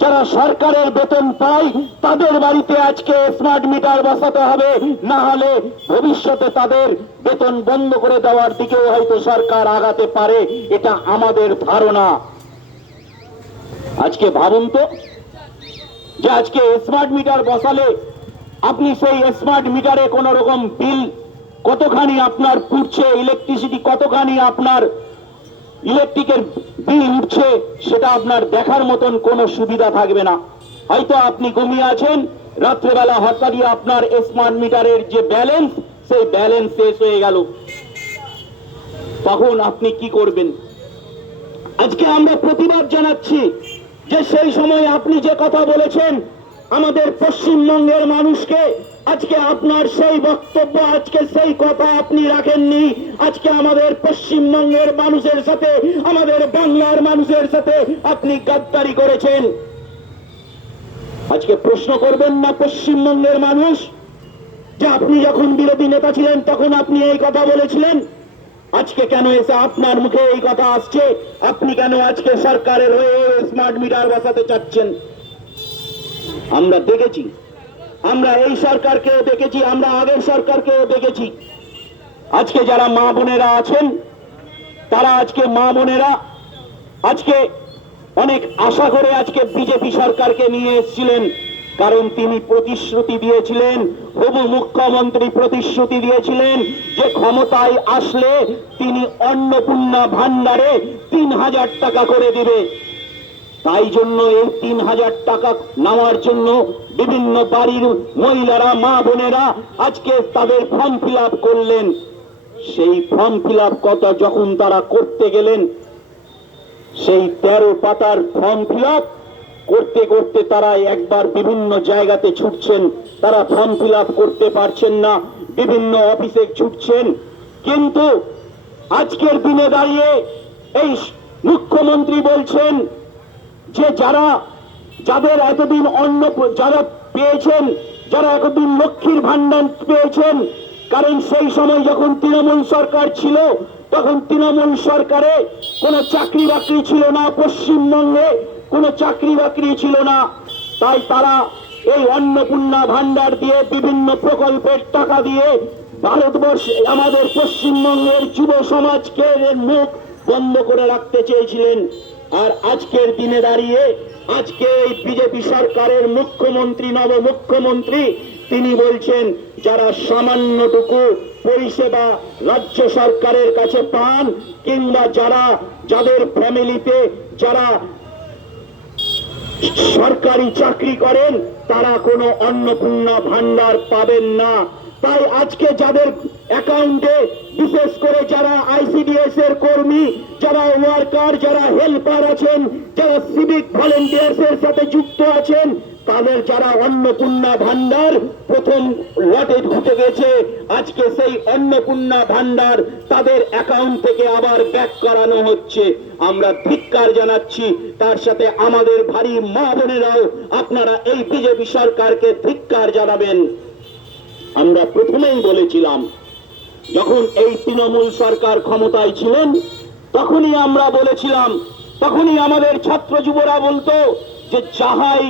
যারা সরকারের বেতন পায় তাদের বাড়িতে আজকে স্মার্ট মিটার বসাতে হবে, না হলে ভবিষ্যতে তাদের বেতন বন্ধ করে দেওয়ার দিকেও হয়তো সরকার আগাতে পারে, এটা আমাদের ধারণা। আজকে ভাবুন তো, যে আজকে স্মার্ট মিটার বসালে আপনি সেই স্মার্ট মিটারে কোন রকম বিল কতখানি আপনার পড়ছে, ইলেকট্রিসিটি কতখানি আপনার ইলেকট্রিকের বিল উঠছে, সেটা আপনার দেখার মতন কোনো সুবিধা থাকবে না। হয়তো আপনি ঘুমিয়ে আছেন, রাত্রেবেলা হঠাৎ আপনার স্মার্ট মিটারের যে ব্যালেন্স, সেই ব্যালেন্স শেষ হয়ে গেল, তখন আপনি কি করবেন? আজকে আমরা প্রতিবাদ জানাচ্ছি যে সেই সময় আপনি যে কথা বলেছেন আমাদের পশ্চিমবঙ্গের মানুষকে, আজকে আপনার সেই বক্তব্য, আজকে সেই কথা আপনি রাখেননি। আজকে আমাদের পশ্চিমবঙ্গের মানুষের সাথে, আমাদের বাংলার মানুষের সাথে আপনি গাদ্দারি করেছেন। আজকে প্রশ্ন করবেন না পশ্চিমবঙ্গের মানুষ যে আপনি যখন বিরোধী নেতা ছিলেন তখন আপনি এই কথা বলেছিলেন? আজকে কেন এসে আপনার মুখে এই কথা আসছে? আপনি কেন আজকে সরকারের হয়ে স্মার্ট মিটার বসাতে চাচ্ছেন? আমরা দেখেছি, আমরা এই সরকারকেও দেখেছি, আমরা আগের সরকারকেও দেখেছি। আজকে যারা মা বোনেরা আছেন, তারা আজকে মা বোনেরা আজকে অনেক আশা করে আজকে বিজেপি সরকারকে নিয়ে এসেছিলেন, কারণ তিনি প্রতিশ্রুতি দিয়েছিলেন, হবু মুখ্যমন্ত্রী প্রতিশ্রুতি দিয়েছিলেন যে ক্ষমতায় আসলে তিনি অন্নপূর্ণা ভান্ডারে ৩,০০০ টাকা করে দিবে। তাই জন্য এই ৩,০০০ টাকা নেওয়ার জন্য বিভিন্ন বাড়ির মহিলারা, মা বোনেরা আজকে তাদের ফর্ম ফিল আপ করলেন। সেই ফর্ম ফিল আপ কথা যখন তারা করতে গেলেন, সেই ১৩ পাতার ফর্ম ফিল আপ করতে করতে তারা একবার বিভিন্ন জায়গাতে ছুটছেন, তারা ফর্ম ফিল আপ করতে পারছেন না, বিভিন্ন অফিসে ছুটছেন। কিন্তু আজকের দিনে দাঁড়িয়ে এই মুখ্যমন্ত্রী বলছেন যে যাদের এতদিন যারা পেয়েছেন, যারা এতদিন লক্ষ্মীর ভান্ডার পেয়েছেন, কারণ সেই সময় যখন তৃণমূল সরকার ছিল তখন তৃণমূল সরকারে কোনো চাকরি বাকরি ছিল না, পশ্চিমবঙ্গে কোনো চাকরি বাকরি ছিল না, তাই তারা এই অন্নপূর্ণা ভান্ডার দিয়ে বিভিন্ন প্রকল্পের টাকা দিয়ে ভারতবর্ষে আমাদের পশ্চিমবঙ্গের যুব সমাজকে মুখ বন্ধ করে রাখতে চেয়েছিলেন। আর আজকের দিনে দাঁড়িয়ে আজকে এই বিজেপি সরকারের মুখ্যমন্ত্রী, নব মুখ্যমন্ত্রী, তিনি বলছেন যারা সামান্যটুকু পরিষেবা রাজ্য সরকারের কাছে পান, কিংবা যাদের ফ্যামিলিতে যারা সরকারি চাকরি করেন, তারা কোনো অন্নপূর্ণা ভান্ডার পাবেন না। তাই আজকে যাদের অ্যাকাউন্টে, বিশেষ করে যারা আইসিডিএস এর কর্মী, যারা ওয়ার্কার, যারা হেল্পার আছেন, যারা সিভিক ভলেন্টিয়ার্স এর সাথে যুক্ত আছেন, তাদের যারা অন্নপূর্ণা ভান্ডার প্রথম লটে ঢুকে গেছে, আজকে সেই অন্নপূর্ণা ভান্ডার তাদের অ্যাকাউন্ট থেকে আবার ব্যাক করানো হচ্ছে। আমরা ধিক্কার জানাচ্ছি, তার সাথে আমাদের ভারী মা বোনেরাও আপনারা এই বিজেপি সরকারকে ধিক্কার জানাবেন। আমরা প্রথমেই বলেছিলাম, যখন এই তৃণমূল সরকার ক্ষমতায় ছিলেন তখনই আমরা বলেছিলাম, তখনই আমাদের ছাত্র যুবরা বলতো যে যাহাই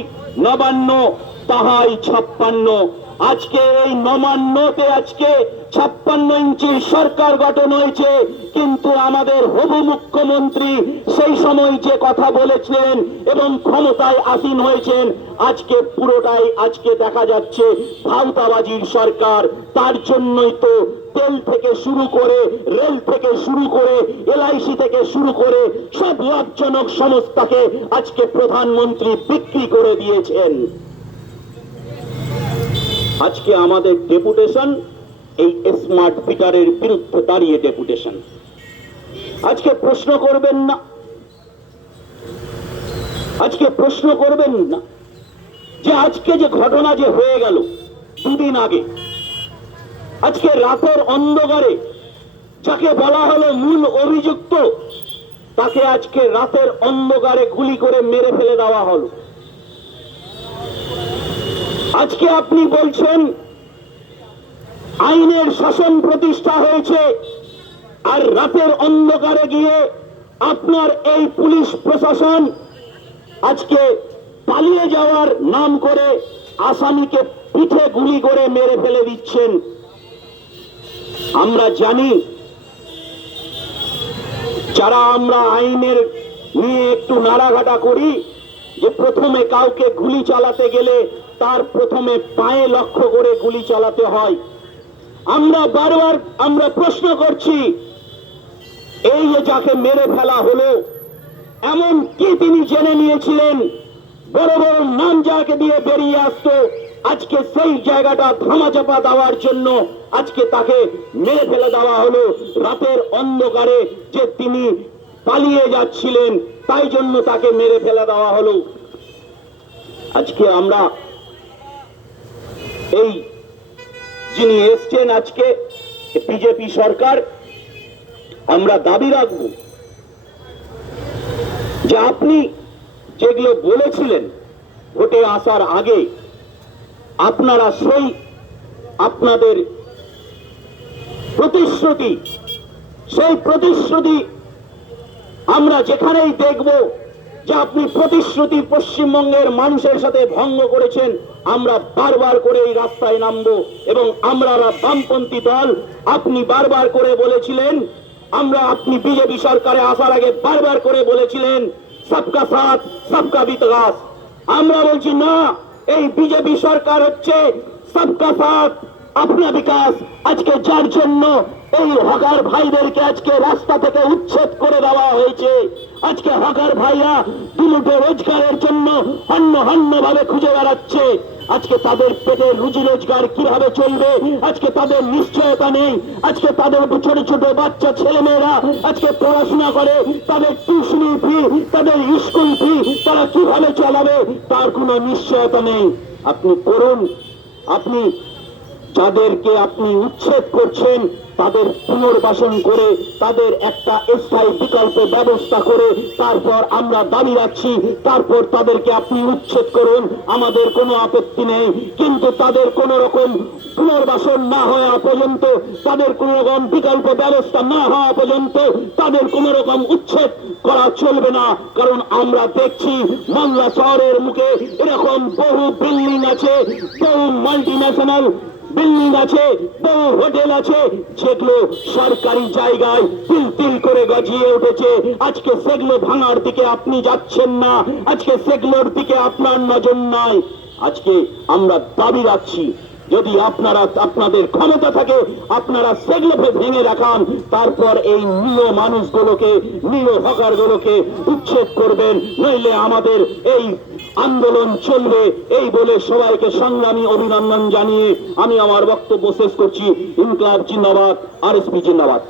নবান্ন তাহাই 56। আজকে এই নবান্নতে আজকে 56 ইঞ্চির সরকার গঠন হয়েছে, কিন্তু আমাদের হবু মুখ্যমন্ত্রী সেই সময় যে কথা বলেছিলেন এবং ক্ষমতায় আসীন হয়েছেন, আজকে পুরোটাই আজকে দেখা যাচ্ছে ভাউতাবাজির সরকার। তার জন্যই তো তেল থেকে শুরু করে, রেল থেকে শুরু করে, এলআইসি থেকে শুরু করে সব লাভজনক সংস্থাকে আজকে প্রধানমন্ত্রী বিক্রি করে দিয়েছেন। আজকে আমাদের ডেপুটেশন এই স্মার্ট মিটারের বিরুদ্ধে দাঁড়িয়ে ডেপুটেশন। আজকে প্রশ্ন করবেন না, আজকে প্রশ্ন করবেন না যে আজকে যে ঘটনা যে হয়ে গেল দুদিন আগে, আজকে রাতের অন্ধকারে যাকে বলা হলো মূল অভিযুক্ত, তাকে আজকে রাতের অন্ধকারে গুলি করে মেরে ফেলে দেওয়া হলো। আজকে আপনি বলছেন আইনের শাসন প্রতিষ্ঠা হয়েছে, আর রাতের অন্ধকারে গিয়ে আপনার এই পুলিশ প্রশাসন আজকে পালিয়ে যাওয়ার নাম করে আসামিকে পিঠে গুলি করে মেরে ফেলে দিচ্ছেন। আমরা জানি যারা আমরা আইনের নিয়ে একটু নাড়াঘাটা করি যে প্রথমে কাউকে গুলি চালাতে গেলে তার প্রথমে পায়ে লক্ষ্য করে গুলি চালাতে হয়। আমরা বারবার প্রশ্ন করছি, এই যে যাকে মেরে ফেলা হলো এমন কি তিনি জেনে নিয়েছিলেন? বড় বড় নাম যাকে দিয়ে বেরিয়ে আসতো, আজকে সেই জায়গাটা ধামাচাপা দেওয়ার জন্য আজকে তাকে মেরে ফেলে দেওয়া হলো। রাতের অন্ধকারে যে তিনি পালিয়ে যাচ্ছিলেন তাই জন্য তাকে মেরে ফেলে দেওয়া হলো। আজকে আমরা এই যিনি এসছেন আজকে বিজেপি সরকার, আমরা দাবি রাখব যে আপনি যেগুলো বলেছিলেন ভোটে আসার আগে, আপনারা সেই আপনাদের প্রতিশ্রুতি আমরা যেখানেই দেখব যে আপনি প্রতিশ্রুতি পশ্চিমবঙ্গের মানুষের সাথে ভঙ্গ করেছেন, আমরা বারবার করে এই রাস্তায় নামবো। এবং আমরা বামপন্থী দল, আপনি বারবার করে বলেছিলেন, আপনি বিজেপি সরকারে আসার আগে বারবার করে বলেছিলেন সবকা সাথ সবকা বিকাশ। আমরা বলছি না, এই বিজেপি সরকার হচ্ছে সবকা সাথ আপনা বিকাশ। আজকে যার জন্য এই হকার ভাইদেরকে আজকে রাস্তা থেকে উচ্ছেদ করে দেওয়া হয়েছে, আজকে হকার ভাইরা দুমুঠো রোজগারের জন্য হন্য ভাবে খুঁজে বেড়াচ্ছে। আজকে তাদের পেটের রুজি রোজগার কিভাবে চলবে আজকে তাদের নিশ্চয়তা নেই। আজকে তাদের ছোট ছোট বাচ্চা ছেলে মেয়েরা আজকে পড়াশোনা করে, তাদের টিউশনি ফি, তাদের স্কুল ফি তারা কিভাবে চালাবে তার কোনো নিশ্চয়তা নেই। আপনি করুন, আপনি যাদেরকে আপনি উচ্ছেদ করছেন তাদের পুনর্বাসন করে তাদের একটা স্থায়ী বিকল্প ব্যবস্থা করে তারপর আমরা দাবি রাখছি, তারপর তাদেরকে আপনি উচ্ছেদ করুন, আমাদের কোনো আপত্তি নেই। কিন্তু তাদের কোন রকম পুনর্বাসন না হওয়া পর্যন্ত, তাদের কোন রকম বিকল্প ব্যবস্থা না হওয়া পর্যন্ত তাদের কোন রকম উচ্ছেদ করা চলবে না। কারণ আমরা দেখছি বাংলা শহরের মুখে এরকম বহু বিল্ডিং আছে, বহু মাল্টিন্যাশনাল বিল্ডিং আছে, বহু হোটেল আছে যেগুলো সরকারি জায়গায় তিল তিল করে গজিয়ে উঠেছে। আজকে সেগুলো ভাঙার দিকে আপনি যাচ্ছেন না, আজকে সেগুলোর দিকে আপনার নজর নাই। আজকে আমরা দাবি রাখছি, যদি আপনাদের ক্ষমতা থাকে আপনারা সেগুলো ভেঙে রাখান, তারপর এই নিরীহ মানুষগুলোকে, নিরীহ হকারগুলোকে উচ্ছেদ করবেন, নইলে আমাদের এই আন্দোলন চলবে। এই বলে সবাইকে সংগ্রামী অভিনন্দন জানিয়ে আমি আমার বক্তব্য শেষ করছি। ইনকলাব জিন্দাবাদ, আরএসপি জিন্দাবাদ।